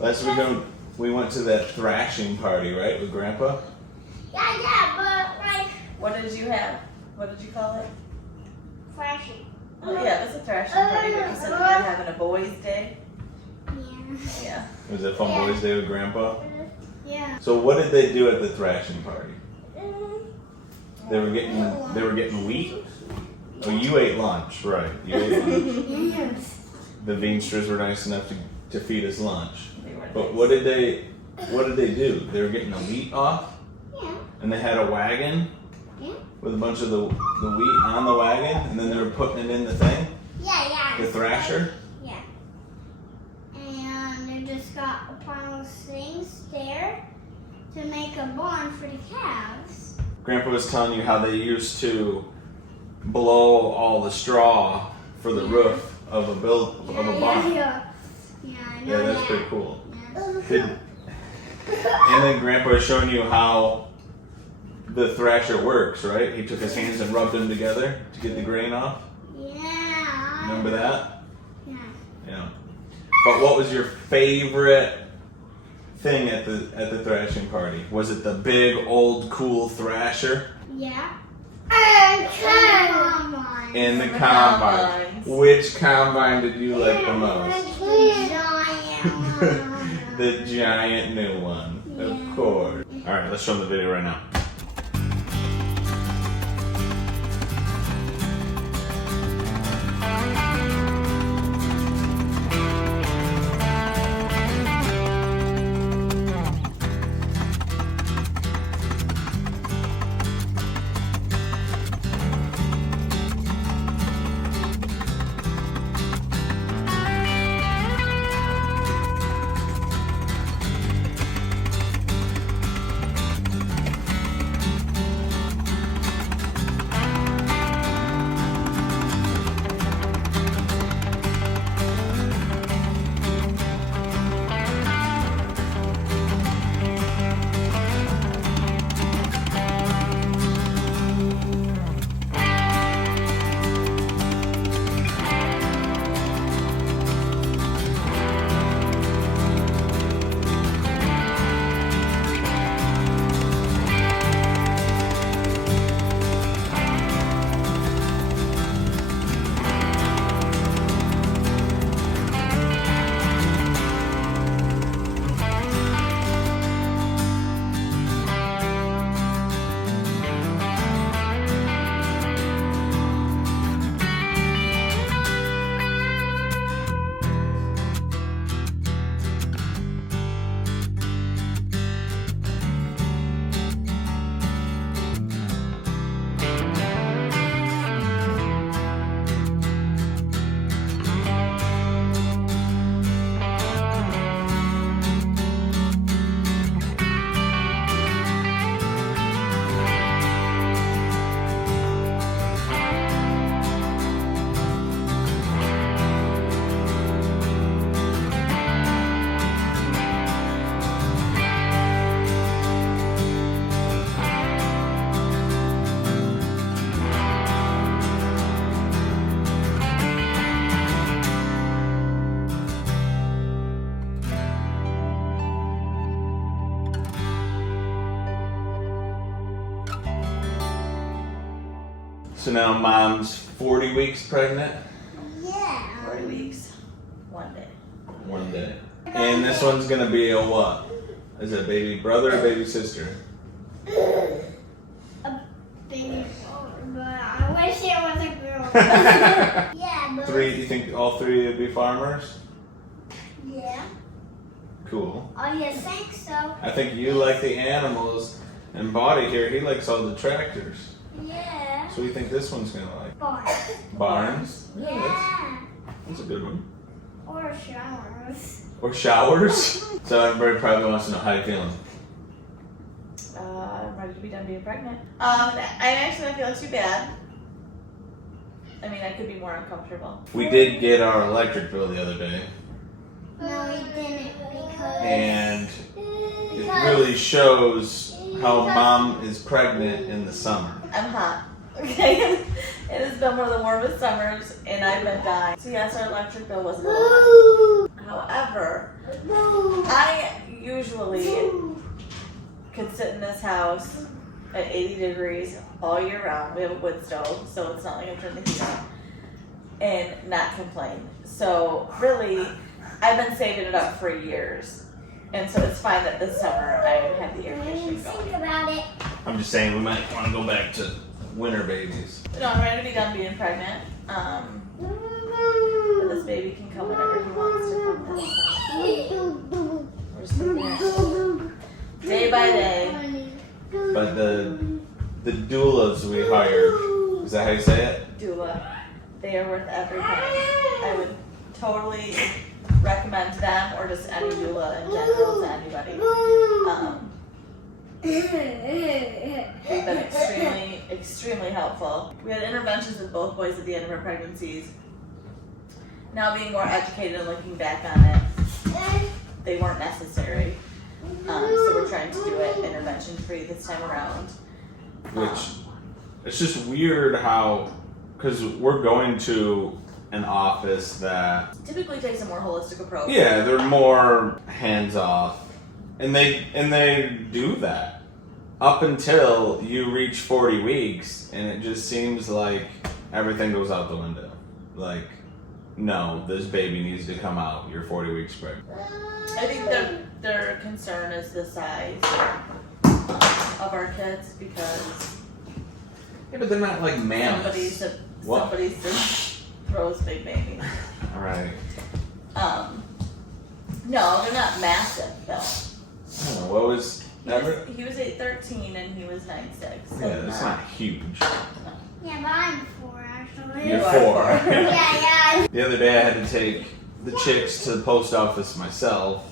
Last weekend we went to that thrashing party, right, with Grandpa? Yeah, but like. What did you have? What did you call it? Thrashing. Oh, yeah, it was a thrashing party, but you said you were having a boys' day. Yeah. Yeah. Was it Fun Boys Day with Grandpa? Yeah. So what did they do at the thrashing party? They were getting wheat. Oh, you ate lunch, right? You ate lunch. Yes. The Veenstras were nice enough to feed us lunch. They were But nice. what did they do? They were getting the wheat off, Yeah. and they had a wagon Yeah. with a bunch of the wheat on the wagon, and then they were putting it in the thing, Yeah. the thrasher. Yeah. And they just got a pile of things there to make a barn for the calves. Grandpa was telling you how they used to blow all the straw for the roof of a barn. Yeah, I know Yeah, that's that. pretty cool. Yeah. And then Grandpa was showing you how the thrasher works, right? He took his hands and rubbed them together to get the grain off. Yeah. Remember that? Yeah. Yeah. But what was your favorite thing at the thrashing party? Was it the big old cool thrasher Yeah. And combine. in the The combine? combines. Which combine did you like the most? The giant one. The giant new one, Yeah. of course. All right, let's show them the video right now. So now Mom's 40 weeks pregnant. Yeah. 40 weeks. One day. One day. And this one's gonna be a what? Is it a baby brother or baby sister? A baby boy, but I wish it was a girl. Yeah, but Three, you think all three would be farmers? yeah. Cool. Oh, you think so? I think you like the animals, and Body here, he likes all the tractors. Yeah. So what do you think this one's gonna like? Barn. Barns? Yeah. That's a good one. Or showers. Or showers? So everybody probably wants to know how you feeling. I'm ready to be done being pregnant. I actually don't feel too bad. I mean, I could be more uncomfortable. We did get our electric bill the other day, No, we didn't because. and it really shows how Mom is pregnant in the summer. I'm hot. Okay? It has been one of the warmest summers, and I've been dying. So yes, our electric bill was a little high. However, I usually can sit in this house at 80 degrees all year round. We have a wood stove, so it's not like I'm turning the heat on, and not complain. So really, I've been saving it up for years. And so it's fine that this summer I have the air conditioning Think going. about it. I'm just saying we might want to go back to winter babies. No, I'm ready to be done being pregnant. But this baby can come whenever he wants to come. We're just taking it day by day. But the doulas we hired, is that how you say it? Doula. They are worth every penny. I would totally recommend them or just any doula in general to anybody. They've been extremely helpful. We had interventions with both boys at the end of our pregnancies. Now being more educated and looking back on it, they weren't necessary. So we're trying to do it intervention free this time around. Which, it's just weird how, because we're going to an office that Typically takes a more holistic approach. yeah, they're more hands off, and they do that up until you reach 40 weeks, and it just seems like everything goes out the window. Like, no, this baby needs to come out. You're 40 weeks pregnant. I think their concern is the size of our kids because Yeah, but they're not like mammoths. somebody's just throws big babies. All right. No, they're not massive though. I don't know, what was Everett? He was 8'13" and he was 9'6". So Yeah, that's not huge. Yeah, but I'm 4 actually. You're You are 4. four. Yeah. The other day I had to take the chicks to the post office myself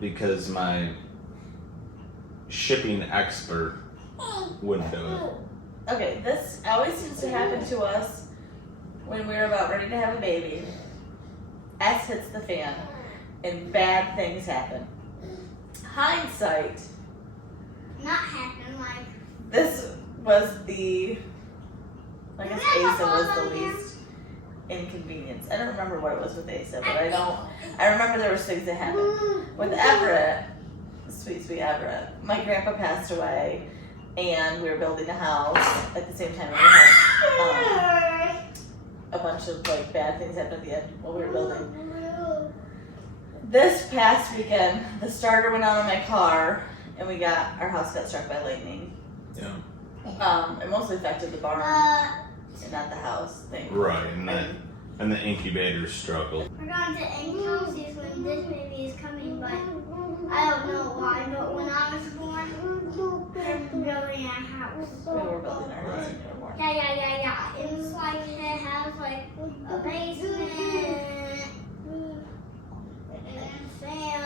because my shipping expert wouldn't do it. Okay, this always seems to happen to us when we're about ready to have a baby. S hits the fan and bad things happen. Hindsight, Not happen like. this was I guess Asa was the least inconvenience. I don't remember what it was with Asa, but I remember there was things that happened. With Everett, sweet Everett, my grandpa passed away and we were building a house at the same time. We had a bunch of like bad things happened at the end while we were building. This past weekend, the starter went out on my car and our house got struck by lightning. Yeah. It mostly affected the barn and not the house thing. Right, and the incubators struggled. We're going to end houses when this baby is coming, but I don't know why. But when I was born, they're building a house. We were building our house when we were born. Yeah. It's like it has like a basement and a fan.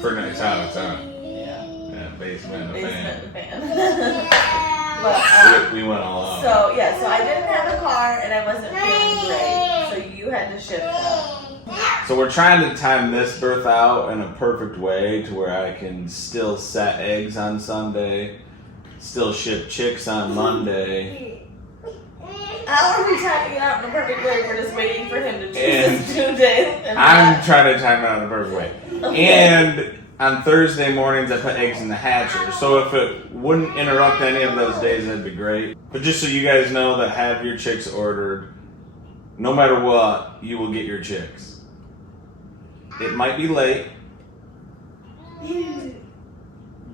For next house, huh? Yeah. Basement and a Basement fan. and fan. Yeah. But, We went all out. so I didn't have a car and I wasn't feeling great. So you had to ship them. So we're trying to time this birth out in a perfect way to where I can still set eggs on Sunday, still ship chicks on Monday. How are we timing it out in a perfect way? We're just waiting for him to choose And his due date. And I'm trying to time it out in a perfect way. And on Thursday mornings, I put eggs in the hatcher. So if it wouldn't interrupt any of those days, that'd be great. But just so you guys know that have your chicks ordered, no matter what, you will get your chicks. It might be late,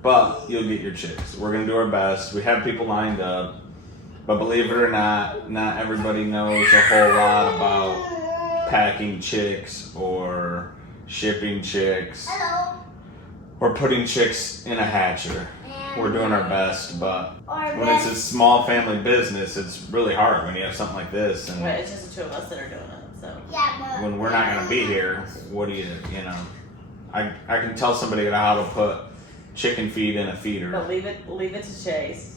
but you'll get your chicks. We're going to do our best. We have people lined up. But believe it or not everybody knows a whole lot about packing chicks or shipping chicks or putting chicks in a hatcher. We're doing our best, but when it's a small family business, it's really hard when you have something like this. And Right, it's just the two of us that are doing it. So when we're not going to be here, what do you know? I can tell somebody how to put chicken feed in a feeder. but leave it to Chase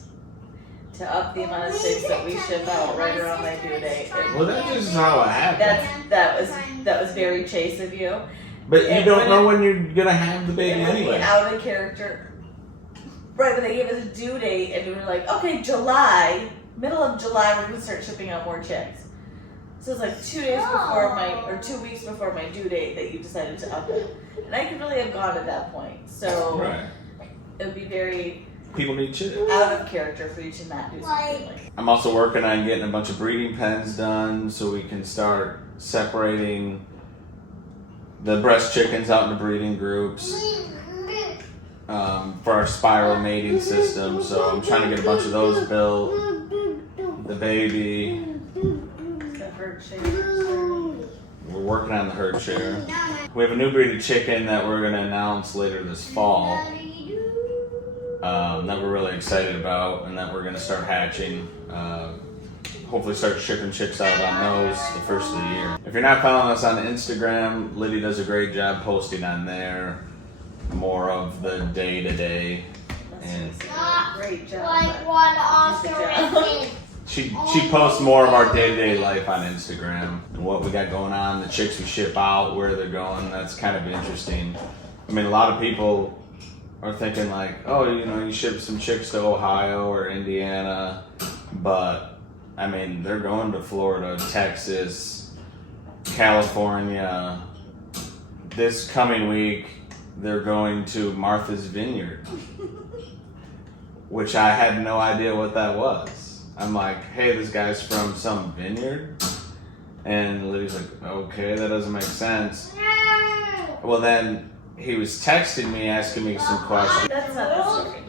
to up the amount of chicks that we ship out right around my due date. Well, that's just how it happens. That was very Chase of you. But you And don't when know when you're going to have the baby It would be anyway. out of character. Right, but they gave us a due date and we were like, okay, middle of July, we're going to start shipping out more chicks. So it's like 2 weeks before my due date that you decided to up it. And I could really have gone at that point. So Right. it would be very People need chicks. out of character for you to not do something like that. I'm also working on getting a bunch of breeding pens done so we can start separating the breast chickens out into breeding groups for our spiral mating system. So I'm trying to get a bunch of those built. The baby. The herd shape. We're working on the herd share. We have a new breed of chicken that we're going to announce later this fall that we're really excited about and that we're going to start hatching. Hopefully start shipping chicks out on those the first of the year. If you're not following us on Instagram, Liddy does a great job posting on there more of the day-to-day. And Great job. Like what also she posts more of our day-to-day life on Instagram and what we got going on, the chicks we ship out, where they're going. That's kind of interesting. I mean, a lot of people are thinking like, oh, you know, you ship some chicks to Ohio or Indiana, but I mean, they're going to Florida, Texas, California. This coming week, they're going to Martha's Vineyard, which I had no idea what that was. I'm like, hey, this guy's from some vineyard? And Liddy's like, okay, that doesn't make sense. Well, then he was texting me, asking me some questions. That's not the story.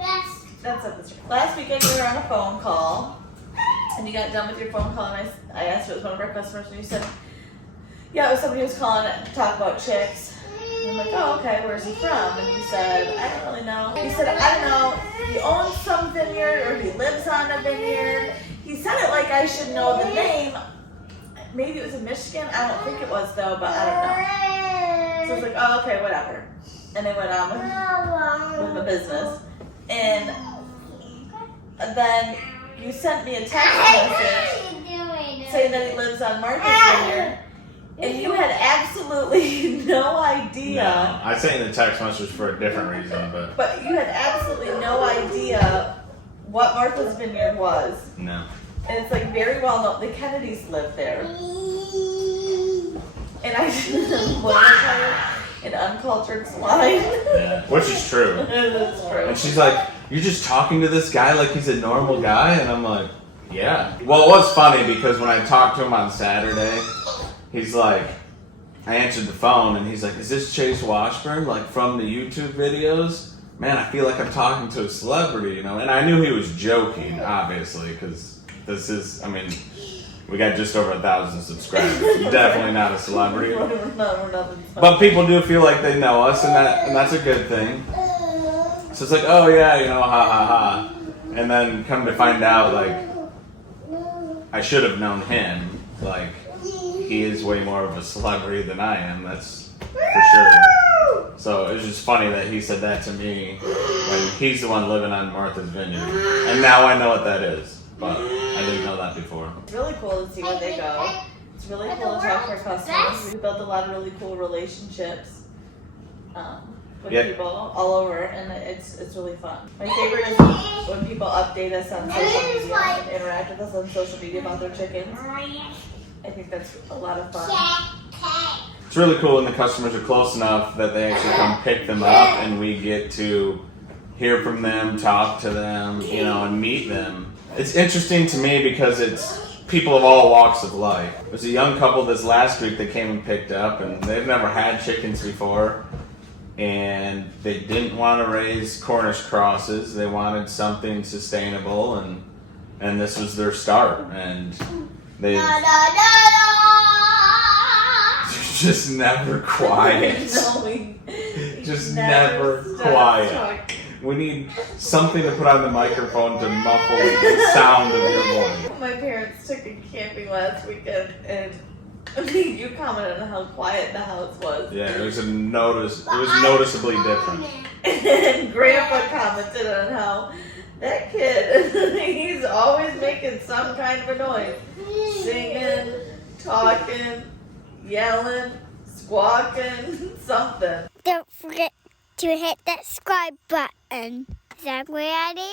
That's not the story. Last weekend we were on a phone call, and you got done with your phone call, and I asked if it was one of our customers, and you said, yeah, it was somebody who was calling to talk about chicks. And I'm like, oh, okay, where's he from? And he said, I don't really know. He said, I don't know, he owns some vineyard, or he lives on a vineyard. He said it like I should know the name. Maybe it was in Michigan. I don't think it was, though, but I don't know. So I was like, oh, okay, whatever. And they went on with the business. And then you sent me a text message saying that he lives on Martha's Vineyard. And you had absolutely no idea. No, I sent you the text message for a different reason, But you had absolutely no idea what Martha's Vineyard was. No. And it's like very well known. The Kennedys live there. And I didn't want to tell you. An uncultured swine. Yeah, which is true. That's true. And she's like, you're just talking to this guy like he's a normal guy? And I'm like, yeah. Well, it was funny because when I talked to him on Saturday, he's like, I answered the phone and he's like, is this Chase Washburn? Like from the YouTube videos? Man, I feel like I'm talking to a celebrity, you know? And I knew he was joking, obviously, because this is, I mean, we got just over 1,000 subscribers. Definitely not a celebrity. We're not. But people do feel like they know us, and that's a good thing. So it's like, oh yeah, you know, ha ha ha. And then come to find out, like, I should have known him. Like, he is way more of a celebrity than I am, that's for sure. So it was just funny that he said that to me when he's the one living on Martha's Vineyard. And now I know what that is. But I didn't know that before. It's really cool to see where they go. It's really cool to talk to our customers. We built a lot of really cool relationships with people all over, and it's really fun. My favorite is when people update us on social media and interact with us on social media about their chickens. I think that's a lot of fun. It's really cool when the customers are close enough that they actually come pick them up and we get to hear from them, talk to them, you know, and meet them. It's interesting to me because it's people of all walks of life. There's a young couple this last week that came and picked up, and they've never had chickens before, and they didn't want to raise Cornish crosses. They wanted something sustainable, and this was their start, and they just never quiet. Just never quiet. We need something to put on the microphone to muffle the sound of your voice. My parents took me camping last weekend, and you commented on how quiet the house was. Yeah, it was noticeably different. And Grandpa commented on how that kid, he's always making some kind of a noise. Singing, talking, yelling, squawking, something. Don't forget to hit that subscribe button. Is that a great idea?